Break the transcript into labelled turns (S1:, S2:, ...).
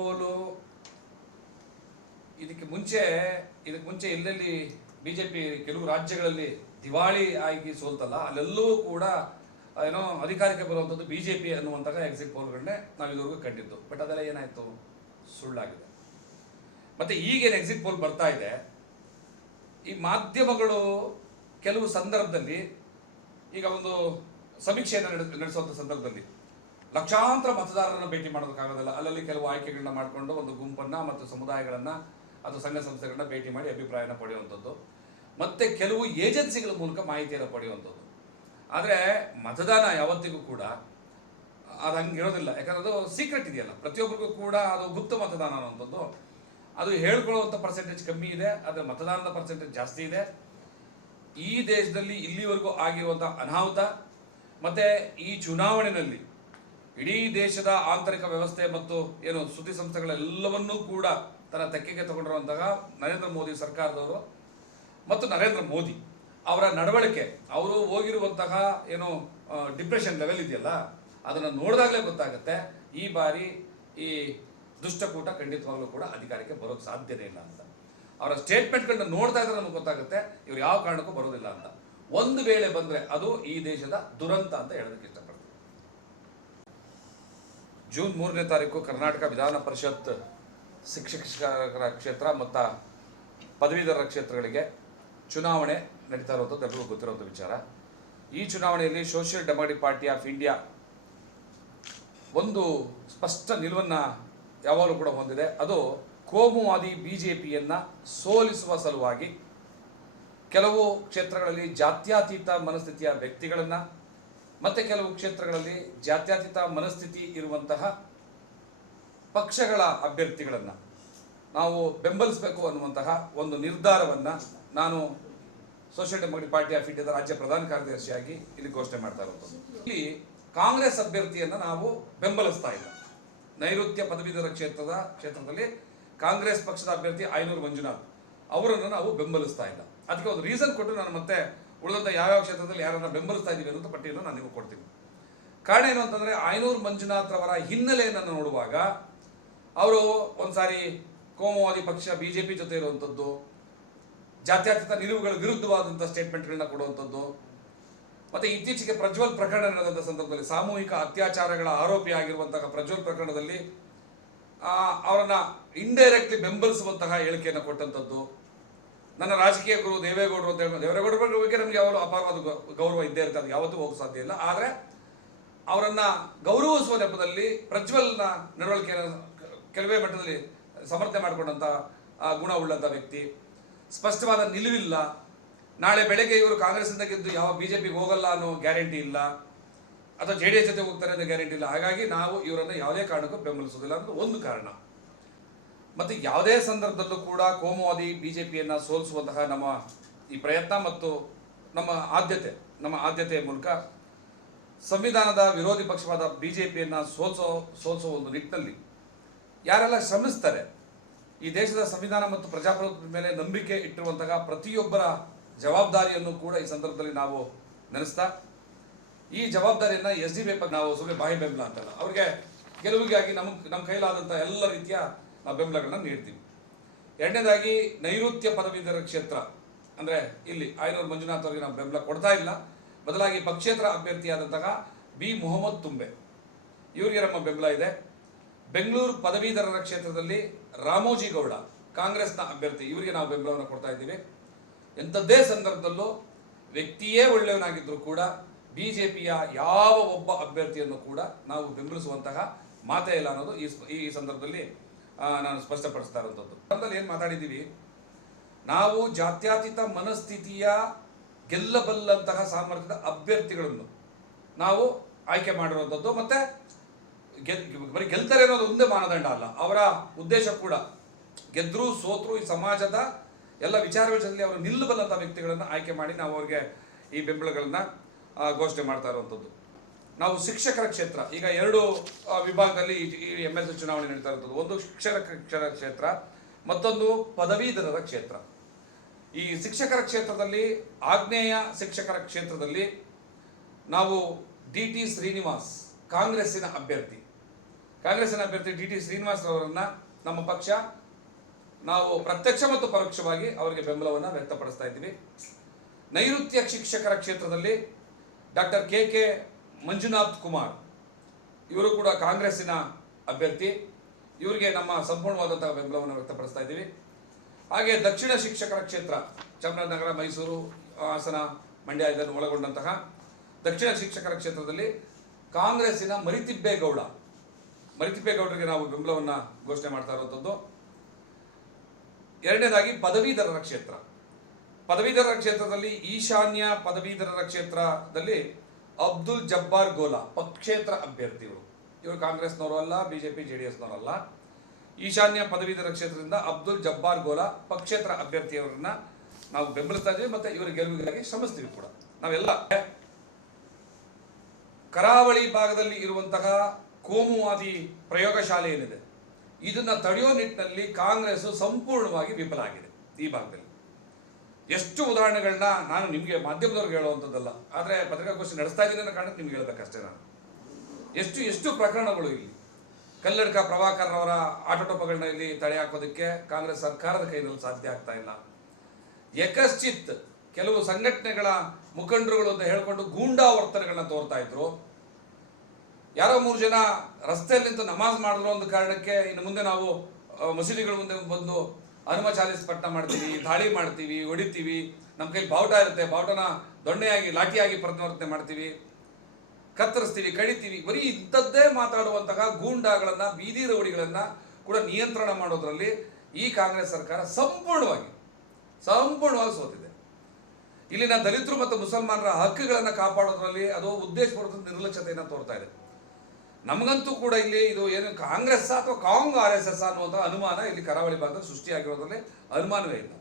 S1: ಪೋಲು ಇದಕ್ಕೆ ಮುಂಚೆ ಇದಕ್ಕೆ ಮುಂಚೆ ಎಲ್ಲೆಲ್ಲಿ ಬಿ ಜೆ ಪಿ ಕೆಲವು ರಾಜ್ಯಗಳಲ್ಲಿ ದಿವಾಳಿ ಆಗಿ ಸೋಲ್ತಲ್ಲ, ಅಲ್ಲೆಲ್ಲೂ ಕೂಡ ಏನೋ ಅಧಿಕಾರಕ್ಕೆ ಬರುವಂಥದ್ದು ಬಿ ಜೆ ಪಿ ಅನ್ನುವಂತಹ ಎಕ್ಸಿಟ್ ಪೋಲ್ಗಳನ್ನೇ ನಾವು ಇದುವರೆಗೂ ಕಂಡಿದ್ದು. ಬಟ್ ಅದೆಲ್ಲ ಏನಾಯಿತು? ಸುಳ್ಳಾಗಿದೆ. ಮತ್ತೆ ಈಗೇನು ಎಕ್ಸಿಟ್ ಪೋಲ್ ಬರ್ತಾ ಇದೆ, ಈ ಮಾಧ್ಯಮಗಳು ಕೆಲವು ಸಂದರ್ಭದಲ್ಲಿ ಈಗ ಒಂದು ಸಮೀಕ್ಷೆಯನ್ನು ನಡೆಸ, ನಡೆಸುವಂಥ ಸಂದರ್ಭದಲ್ಲಿ ಲಕ್ಷಾಂತರ ಮತದಾರರನ್ನು ಭೇಟಿ ಮಾಡೋದಕ್ಕಾಗೋದಿಲ್ಲ. ಅಲ್ಲಲ್ಲಿ ಕೆಲವು ಆಯ್ಕೆಗಳನ್ನ ಮಾಡಿಕೊಂಡು ಒಂದು ಗುಂಪನ್ನ ಮತ್ತು ಸಮುದಾಯಗಳನ್ನು ಅಥವಾ ಸಂಘ ಸಂಸ್ಥೆಗಳನ್ನ ಭೇಟಿ ಮಾಡಿ ಅಭಿಪ್ರಾಯನ ಪಡೆಯುವಂಥದ್ದು. ಮತ್ತೆ ಕೆಲವು ಏಜೆನ್ಸಿಗಳ ಮೂಲಕ ಮಾಹಿತಿಯನ್ನು ಪಡೆಯುವಂಥದ್ದು. ಆದರೆ ಮತದಾನ ಯಾವತ್ತಿಗೂ ಕೂಡ ಅದು ಹಂಗೆ ಇರೋದಿಲ್ಲ ಯಾಕಂದ್ರೆ ಅದು ಸೀಕ್ರೆಟ್ ಇದೆಯಲ್ಲ. ಪ್ರತಿಯೊಬ್ಬರಿಗೂ ಕೂಡ ಅದು ಗುಪ್ತ ಮತದಾನ ಅನ್ನೋಂಥದ್ದು ಅದು ಹೇಳ್ಕೊಳ್ಳುವಂಥ ಪರ್ಸೆಂಟೇಜ್ ಕಮ್ಮಿ ಇದೆ. ಆದರೆ ಮತದಾನದ ಪರ್ಸೆಂಟೇಜ್ ಜಾಸ್ತಿ ಇದೆ. ಈ ದೇಶದಲ್ಲಿ ಇಲ್ಲಿವರೆಗೂ ಆಗಿರುವಂಥ ಅನಾಹುತ, ಮತ್ತು ಈ ಚುನಾವಣೆಯಲ್ಲಿ ಇಡೀ ದೇಶದ ಆಂತರಿಕ ವ್ಯವಸ್ಥೆ ಮತ್ತು ಏನು ಸುದ್ದಿ ಸಂಸ್ಥೆಗಳೆಲ್ಲವನ್ನೂ ಕೂಡ ತನ್ನ ತೆಕ್ಕೆಗೆ ತಗೊಂಡಿರುವಂತಹ ನರೇಂದ್ರ ಮೋದಿ ಸರ್ಕಾರದವರು ಮತ್ತು ನರೇಂದ್ರ ಮೋದಿ ಅವರ ನಡವಳಿಕೆ, ಅವರು ಹೋಗಿರುವಂತಹ ಏನು ಡಿಪ್ರೆಷನ್ ಲೆವೆಲ್ ಇದೆಯಲ್ಲ, ಅದನ್ನು ನೋಡಿದಾಗಲೇ ಗೊತ್ತಾಗುತ್ತೆ. ಈ ಬಾರಿ ಈ ದುಷ್ಟಕೂಟ ಖಂಡಿತವಾಗ್ಲೂ ಕೂಡ ಅಧಿಕಾರಕ್ಕೆ ಬರೋಕ್ಕೆ ಸಾಧ್ಯನೇ ಇಲ್ಲ ಅಂತ. ಅವರ ಸ್ಟೇಟ್ಮೆಂಟ್ಗಳನ್ನ ನೋಡ್ತಾ ಇದ್ರೆ ನಮಗೆ ಗೊತ್ತಾಗುತ್ತೆ, ಇವ್ರು ಯಾವ ಕಾರಣಕ್ಕೂ ಬರೋದಿಲ್ಲ ಅಂತ. ಒಂದು ವೇಳೆ ಬಂದರೆ ಅದು ಈ ದೇಶದ ದುರಂತ ಅಂತ ಹೇಳೋದಕ್ಕೆ ಜೂನ್ ಮೂರನೇ ತಾರೀಕು ಕರ್ನಾಟಕ ವಿಧಾನ ಪರಿಷತ್ ಶಿಕ್ಷಕರ ಕ್ಷೇತ್ರ ಮತ್ತು ಪದವೀಧರ ಕ್ಷೇತ್ರಗಳಿಗೆ ಚುನಾವಣೆ ನಡೀತಾ ಇರುವಂಥದ್ದು ಎಲ್ಲರಿಗೂ ಗೊತ್ತಿರುವಂಥ ವಿಚಾರ. ಈ ಚುನಾವಣೆಯಲ್ಲಿ social democratic party of India ಒಂದು ಸ್ಪಷ್ಟ ನಿಲುವನ್ನು ಯಾವಾಗಲೂ ಕೂಡ ಹೊಂದಿದೆ. ಅದು ಕೋಮುವಾದಿ ಪಿಯನ್ನು ಸೋಲಿಸುವ ಸಲುವಾಗಿ ಕೆಲವು ಕ್ಷೇತ್ರಗಳಲ್ಲಿ ಜಾತ್ಯಾತೀತ ಮನಸ್ಥಿತಿಯ ವ್ಯಕ್ತಿಗಳನ್ನ ಮತ್ತೆ ಕೆಲವು ಕ್ಷೇತ್ರಗಳಲ್ಲಿ ಜಾತ್ಯತೀತ ಮನಸ್ಥಿತಿ ಇರುವಂತಹ ಪಕ್ಷಗಳ ಅಭ್ಯರ್ಥಿಗಳನ್ನು ನಾವು ಬೆಂಬಲಿಸಬೇಕು ಅನ್ನುವಂತಹ ಒಂದು ನಿರ್ಧಾರವನ್ನು ನಾನು ಸೋಷಿಯಲ್ ಡೆಮೋಕ್ರೆಟಿಕ್ ಪಾರ್ಟಿ ಆಫ್ ಇಂಡಿಯಾದ ರಾಜ್ಯ ಪ್ರಧಾನ ಕಾರ್ಯದರ್ಶಿಯಾಗಿ ಇಲ್ಲಿ ಘೋಷಣೆ ಮಾಡ್ತಾ ಇರೋದು. ಇಲ್ಲಿ ಕಾಂಗ್ರೆಸ್ ಅಭ್ಯರ್ಥಿಯನ್ನ ನಾವು ಬೆಂಬಲಿಸ್ತಾ ಇಲ್ಲ. ನೈಋತ್ಯ ಪದವೀಧರ ಕ್ಷೇತ್ರದ ಕ್ಷೇತ್ರದಲ್ಲಿ ಕಾಂಗ್ರೆಸ್ ಪಕ್ಷದ ಅಭ್ಯರ್ಥಿ ಐನೂರು ಮಂಜುನಾಥ್. ಅವರನ್ನು ನಾವು ಬೆಂಬಲಿಸ್ತಾ ಇಲ್ಲ. ಅದಕ್ಕೆ ಒಂದು ರೀಸನ್ ಕೊಟ್ಟು ನಾನು ಮತ್ತೆ ಉಳಿದಂಥ ಯಾವ್ಯಾವ ಕ್ಷೇತ್ರದಲ್ಲಿ ಯಾರನ್ನ ಬೆಂಬಲಿಸ್ತಾ ಇದ್ದೀವಿ ಅನ್ನೋದು ಪಟ್ಟಿಯನ್ನು ನಾನು ನಿಮಗೆ ಕೊಡ್ತೀನಿ. ಕಾರಣ ಏನು ಅಂತಂದರೆ ಆಯನೂರು ಮಂಜುನಾಥ್ ರವರ ಹಿನ್ನೆಲೆಯನ್ನು ನೋಡುವಾಗ ಅವರು ಒಂದ್ಸಾರಿ ಕೋಮುವಾದಿ ಪಕ್ಷ, ಬಿಜೆಪಿ ಜೊತೆ ಇರುವಂಥದ್ದು ಜಾತ್ಯತೀತ ನಿಲುವುಗಳ ವಿರುದ್ಧವಾದಂಥ ಸ್ಟೇಟ್ಮೆಂಟ್ಗಳನ್ನ ಕೊಡುವಂಥದ್ದು ಮತ್ತೆ ಇತ್ತೀಚೆಗೆ ಪ್ರಜ್ವಲ್ ಪ್ರಕರಣ ನಡೆದಂಥ ಸಂದರ್ಭದಲ್ಲಿ ಸಾಮೂಹಿಕ ಅತ್ಯಾಚಾರಗಳ ಆರೋಪಿ ಆಗಿರುವಂತಹ ಪ್ರಜ್ವಲ್ ಪ್ರಕರಣದಲ್ಲಿ ಅವರನ್ನ ಇಂಡೈರೆಕ್ಟ್ಲಿ ಬೆಂಬಲಿಸುವಂತಹ ಹೇಳಿಕೆಯನ್ನು ಕೊಟ್ಟಂಥದ್ದು ನನ್ನ ರಾಜಕೀಯ ಗುರು ದೇವೇಗೌಡರು ಅಂತ ಹೇಳಿ ದೇವೇಗೌಡರ ಬಗ್ಗೆ ನಮ್ಗೆ ಯಾವಾಗಲೂ ಅಪಾರವಾದ ಗೌರವ ಇದ್ದೇ ಇರ್ತದೆ ಯಾವತ್ತೂ ಹೋಗಕ್ಕೆ ಸಾಧ್ಯ ಇಲ್ಲ. ಆದರೆ ಅವರನ್ನು ಗೌರವಿಸುವ ನೆಪದಲ್ಲಿ ಪ್ರಜ್ವಲ್ನ ನಡವಳಿಕೆ ಕೆಲವೇ ಮಟ್ಟದಲ್ಲಿ ಸಮರ್ಥನೆ ಮಾಡಿಕೊಂಡಂಥ ಗುಣ ಉಳ್ಳಂಥ ವ್ಯಕ್ತಿ. ಸ್ಪಷ್ಟವಾದ ನಿಲುವಿಲ್ಲ. ನಾಳೆ ಬೆಳಗ್ಗೆ ಇವರು ಕಾಂಗ್ರೆಸ್ನಿಂದ ಗೆದ್ದು ಯಾವ ಬಿಜೆಪಿಗೆ ಹೋಗಲ್ಲ ಅನ್ನೋ ಗ್ಯಾರಂಟಿ ಇಲ್ಲ. ಅಥವಾ ಜೆ ಎಸ್ ಜೊತೆ ಹೋಗ್ತಾರೆ ಅನ್ನೋ ಗ್ಯಾರಂಟಿ ಇಲ್ಲ. ಹಾಗಾಗಿ ನಾವು ಇವರನ್ನು ಯಾವುದೇ ಕಾರಣಕ್ಕೂ ಬೆಂಬಲಿಸೋದಿಲ್ಲ ಅಂತ ಒಂದು ಕಾರಣ. ಮತ್ತೆ ಯಾವುದೇ ಸಂದರ್ಭದಲ್ಲೂ ಕೂಡ ಕೋಮುವಾದಿ ಬಿ ಜೆ ಪಿಯನ್ನು ಸೋಲಿಸುವಂತಹ ನಮ್ಮ ಈ ಪ್ರಯತ್ನ ಮತ್ತು ನಮ್ಮ ಆದ್ಯತೆ, ನಮ್ಮ ಆದ್ಯತೆಯ ಮೂಲಕ ಸಂವಿಧಾನದ ವಿರೋಧಿ ಪಕ್ಷವಾದ ಬಿ ಜೆ ಪಿಯನ್ನು ಸೋಲ್ಸೋ ಸೋಲ್ಸೋ ಒಂದು ನಿಟ್ಟಿನಲ್ಲಿ ಯಾರೆಲ್ಲ ಶ್ರಮಿಸ್ತಾರೆ, ಈ ದೇಶದ ಸಂವಿಧಾನ ಮತ್ತು ಪ್ರಜಾಪ್ರಭುತ್ವದ ಮೇಲೆ ನಂಬಿಕೆ ಇಟ್ಟಿರುವಂತಹ ಪ್ರತಿಯೊಬ್ಬರ ಜವಾಬ್ದಾರಿಯನ್ನು ಕೂಡ ಈ ಸಂದರ್ಭದಲ್ಲಿ ನಾವು ನೆನೆಸ್ತಾ, ಈ ಜವಾಬ್ದಾರಿಯನ್ನು ಎಸ್ ಡಿ ಪೇಪರ್ ನಾವು ಸುಮ್ಮನೆ ಬಾಯಿ ಬೆಂಬಲ ಅಂತಲ್ಲ, ಅವ್ರಿಗೆ ಗೆಲುವಿಗಾಗಿ ನಮಗೆ ನಮ್ಮ ಕೈಲಾದಂಥ ಎಲ್ಲ ರೀತಿಯ ನಾವು ಬೆಂಬಲಗಳನ್ನ ನೀಡ್ತೀವಿ. ಎರಡನೇದಾಗಿ ನೈಋತ್ಯ ಪದವೀಧರ ಕ್ಷೇತ್ರ. ಅಂದ್ರೆ ಇಲ್ಲಿ ಆಯನೂರು ಮಂಜುನಾಥ್ ಅವರಿಗೆ ನಾವು ಬೆಂಬಲ ಕೊಡ್ತಾ ಇಲ್ಲ. ಬದಲಾಗಿ ಪಕ್ಷೇತರ ಅಭ್ಯರ್ಥಿಯಾದಂತಹ ಬಿ ಮೊಹಮ್ಮದ್ ತುಂಬೆ. ಇವರಿಗೆ ನಮ್ಮ ಬೆಂಬಲ ಇದೆ. ಬೆಂಗಳೂರು ಪದವೀಧರರ ಕ್ಷೇತ್ರದಲ್ಲಿ ರಾಮೋಜಿ ಗೌಡ ಕಾಂಗ್ರೆಸ್ನ ಅಭ್ಯರ್ಥಿ ಇವರಿಗೆ ನಾವು ಬೆಂಬಲವನ್ನು ಕೊಡ್ತಾ ಇದ್ದೀವಿ. ಎಂಥದ್ದೇ ಸಂದರ್ಭದಲ್ಲೂ ವ್ಯಕ್ತಿಯೇ ಒಳ್ಳೆಯವನಾಗಿದ್ದರೂ ಕೂಡ ಬಿಜೆಪಿಯ ಯಾವ ಒಬ್ಬ ಅಭ್ಯರ್ಥಿಯನ್ನು ಕೂಡ ನಾವು ಬೆಂಬಲಿಸುವಂತಹ ಮಾತೇ ಇಲ್ಲ ಅನ್ನೋದು ಈ ಈ ಸಂದರ್ಭದಲ್ಲಿ ಆ, ನಾನು ಸ್ಪಷ್ಟಪಡಿಸ್ತಾ ಇರುವಂಥದ್ದು. ಅದರಲ್ಲಿ ಏನು ಮಾತಾಡಿದ್ದೀವಿ? ನಾವು ಜಾತ್ಯತೀತ ಮನಸ್ಥಿತಿಯ ಗೆಲ್ಲಬಲ್ಲಂತಹ ಸಾಮರ್ಥ್ಯದ ಅಭ್ಯರ್ಥಿಗಳನ್ನು ನಾವು ಆಯ್ಕೆ ಮಾಡಿರುವಂಥದ್ದು. ಮತ್ತೆ ಗೆದ್ ಬರೀ ಗೆಲ್ತಾರೆ ಅನ್ನೋದು ಒಂದೇ ಮಾನದಂಡ ಅಲ್ಲ, ಅವರ ಉದ್ದೇಶ ಕೂಡ ಗೆದ್ರು ಸೋತರು ಈ ಸಮಾಜದ ಎಲ್ಲ ವಿಚಾರ ವಿಚಾರದಲ್ಲಿ ಅವರು ನಿಲ್ಲಬಲ್ಲಂಥ ವ್ಯಕ್ತಿಗಳನ್ನು ಆಯ್ಕೆ ಮಾಡಿ ನಾವು ಅವರಿಗೆ ಈ ಬೆಂಬಲಗಳನ್ನು ಘೋಷಣೆ ಮಾಡ್ತಾ ಇರುವಂಥದ್ದು. ನಾವು ಶಿಕ್ಷಕರ ಕ್ಷೇತ್ರ, ಈಗ ಎರಡು ವಿಭಾಗದಲ್ಲಿ ಈ ಎಂ ಎಸ್ ಚುನಾವಣೆ ನಡೀತಾ ಇರ್ತದೆ ಒಂದು ಶಿಕ್ಷಕರ ಕ್ಷೇತ್ರ ಮತ್ತೊಂದು ಪದವೀಧರರ ಕ್ಷೇತ್ರ. ಈ ಶಿಕ್ಷಕರ ಕ್ಷೇತ್ರದಲ್ಲಿ, ಆಗ್ನೇಯ ಶಿಕ್ಷಕರ ಕ್ಷೇತ್ರದಲ್ಲಿ ನಾವು ಡಿ ಟಿ ಶ್ರೀನಿವಾಸ್, ಕಾಂಗ್ರೆಸ್ಸಿನ ಅಭ್ಯರ್ಥಿ. ಕಾಂಗ್ರೆಸ್ಸಿನ ಅಭ್ಯರ್ಥಿ ಡಿ ಟಿ ಶ್ರೀನಿವಾಸರವರನ್ನ ನಮ್ಮ ಪಕ್ಷ ನಾವು ಪ್ರತ್ಯಕ್ಷ ಮತ್ತು ಪರೋಕ್ಷವಾಗಿ ಅವರಿಗೆ ಬೆಂಬಲವನ್ನು ವ್ಯಕ್ತಪಡಿಸ್ತಾ ಇದ್ದೀವಿ. ನೈಋತ್ಯ ಶಿಕ್ಷಕರ ಕ್ಷೇತ್ರದಲ್ಲಿ doctor K K Manjunath Kumar. ಇವರು ಕೂಡ ಕಾಂಗ್ರೆಸ್ಸಿನ ಅಭ್ಯರ್ಥಿ. ಇವರಿಗೆ ನಮ್ಮ ಸಂಪೂರ್ಣವಾದಂತಹ ಬೆಂಬಲವನ್ನು ವ್ಯಕ್ತಪಡಿಸ್ತಾ ಇದ್ದೀವಿ. ಹಾಗೆ ದಕ್ಷಿಣ ಶಿಕ್ಷಕರ ಕ್ಷೇತ್ರ, ಚಾಮರಾಜನಗರ, ಮೈಸೂರು, ಹಾಸನ, ಮಂಡ್ಯ ಇದನ್ನು ಒಳಗೊಂಡಂತಹ ದಕ್ಷಿಣ ಶಿಕ್ಷಕರ ಕ್ಷೇತ್ರದಲ್ಲಿ ಕಾಂಗ್ರೆಸ್ಸಿನ ಮರಿತಿಬ್ಬೇಗೌಡ ಮರಿತಿಬ್ಬೇಗೌಡರಿಗೆ ನಾವು ಬೆಂಬಲವನ್ನು ಘೋಷಣೆ ಮಾಡ್ತಾ ಇರುವಂಥದ್ದು ಎರಡನೇದಾಗಿ ಪದವೀಧರರ ಕ್ಷೇತ್ರ. ಪದವೀಧರರ ಕ್ಷೇತ್ರದಲ್ಲಿ ಈಶಾನ್ಯ ಪದವೀಧರರ ಕ್ಷೇತ್ರದಲ್ಲಿ ಅಬ್ದುಲ್ ಜಬ್ಬಾರ್ ಗೋಲಾ, ಪಕ್ಷೇತರ ಅಭ್ಯರ್ಥಿ ಇವರು. ಕಾಂಗ್ರೆಸ್ನವರು ಅಲ್ಲ, ಬಿಜೆಪಿ, ಜೆ ಡಿ ಎಸ್ನವರಲ್ಲ ಈಶಾನ್ಯ ಪದವೀಧರ ಕ್ಷೇತ್ರದಿಂದ ಅಬ್ದುಲ್ ಜಬ್ಬಾರ್ ಗೋಲಾ, ಪಕ್ಷೇತರ ಅಭ್ಯರ್ಥಿಯವರನ್ನ ನಾವು ಬೆಂಬಲಿಸ್ತಾ ಇದ್ದೀವಿ ಮತ್ತೆ ಇವರ ಗೆಲುವಿಗಾಗಿ ಶ್ರಮಿಸ್ತೀವಿ ಕೂಡ. ನಾವೆಲ್ಲ ಕರಾವಳಿ ಭಾಗದಲ್ಲಿ ಇರುವಂತಹ ಕೋಮುವಾದಿ ಪ್ರಯೋಗಶಾಲೆ ಏನಿದೆ, ಇದನ್ನ ತಡೆಯೋ ನಿಟ್ಟಿನಲ್ಲಿ ಕಾಂಗ್ರೆಸ್ ಸಂಪೂರ್ಣವಾಗಿ ವಿಫಲ ಆಗಿದೆ ಈ ಭಾಗದಲ್ಲಿ. ಎಷ್ಟು ಉದಾಹರಣೆಗಳನ್ನ ನಾನು ನಿಮಗೆ ಮಾಧ್ಯಮದವ್ರಿಗೆ ಹೇಳುವಂಥದ್ದಲ್ಲ, ಆದರೆ ಪತ್ರಿಕಾಗೋಷ್ಠಿ ನಡೆಸ್ತಾ ಇದ್ದೀನಿ ಅನ್ನೋ ಕಾರಣಕ್ಕೆ ನಿಮ್ಗೆ ಹೇಳಬೇಕಷ್ಟೇ ನಾನು. ಎಷ್ಟು ಎಷ್ಟು ಪ್ರಕರಣಗಳು ಇಲ್ಲಿ? ಕಲ್ಲಡ್ಕ ಪ್ರಭಾಕರ್ನವರ ಆಟೋಟೋಪಗಳನ್ನ ಇಲ್ಲಿ ತಡೆ ಹಾಕೋದಕ್ಕೆ ಕಾಂಗ್ರೆಸ್ ಸರ್ಕಾರದ ಕೈನಲ್ಲಿ ಸಾಧ್ಯ ಆಗ್ತಾ ಇಲ್ಲ. ಯಕಶ್ಚಿತ್ ಕೆಲವು ಸಂಘಟನೆಗಳ ಮುಖಂಡರುಗಳು ಅಂತ ಹೇಳ್ಕೊಂಡು ಗೂಂಡಾ ವರ್ತನೆಗಳನ್ನ ತೋರ್ತಾ ಇದ್ರು. ಯಾರೋ ಮೂರು ಜನ ರಸ್ತೆಯಲ್ಲಿ ನಮಾಜ್ ಮಾಡಿದ್ರು ಒಂದು ಕಾರಣಕ್ಕೆ ಇನ್ನು ಮುಂದೆ ನಾವು ಮಸೀದಿಗಳ ಮುಂದೆ ಬಂದು ಹನುಮ ಚಾಲೀಸ್ ಪಟ್ಟ ಮಾಡ್ತೀವಿ ದಾಳಿ ಮಾಡ್ತೀವಿ, ಹೊಡಿತೀವಿ. ನಮ್ಮ ಕೈಲಿ ಬಾವುಟ ಇರುತ್ತೆ, ಬಾವುಟನ ದೊಣ್ಣೆಯಾಗಿ, ಲಾಠಿಯಾಗಿ ಪ್ರತಿವರ್ತನೆ ಮಾಡ್ತೀವಿ. ಕತ್ತರಿಸ್ತೀವಿ, ಕಡಿತೀವಿ. ಬರೀ ಇಂಥದ್ದೇ ಮಾತಾಡುವಂತಹ ಗೂಂಡಾಗಳನ್ನ, ಬೀದಿ ರೌಡಿಗಳನ್ನ ಕೂಡ ನಿಯಂತ್ರಣ ಮಾಡೋದ್ರಲ್ಲಿ ಈ ಕಾಂಗ್ರೆಸ್ ಸರ್ಕಾರ ಸಂಪೂರ್ಣವಾಗಿ ಸಂಪೂರ್ಣವಾಗಿ ಸೋತಿದೆ. ಇಲ್ಲಿನ ದಲಿತರು ಮತ್ತು ಮುಸಲ್ಮಾನರ ಹಕ್ಕುಗಳನ್ನು ಕಾಪಾಡೋದ್ರಲ್ಲಿ ಅದು ಉದ್ದೇಶಪೂರ್ವಕ ನಿರ್ಲಕ್ಷ್ಯತೆಯನ್ನು ತೋರ್ತಾ ಇದೆ. ನಮಗಂತೂ ಕೂಡ ಇಲ್ಲಿ ಇದು ಏನು ಕಾಂಗ್ರೆಸ್ ಅಥವಾ ಕಾಂಗ್ ಆರ್ ಎಸ್ ಎಸ್ ಅನ್ನುವಂಥ ಅನುಮಾನ ಇಲ್ಲಿ ಕರಾವಳಿ ಭಾಗದಲ್ಲಿ ಸೃಷ್ಟಿಯಾಗಿರೋದ್ರಲ್ಲಿ ಅನುಮಾನವೇ ಇಲ್ಲ.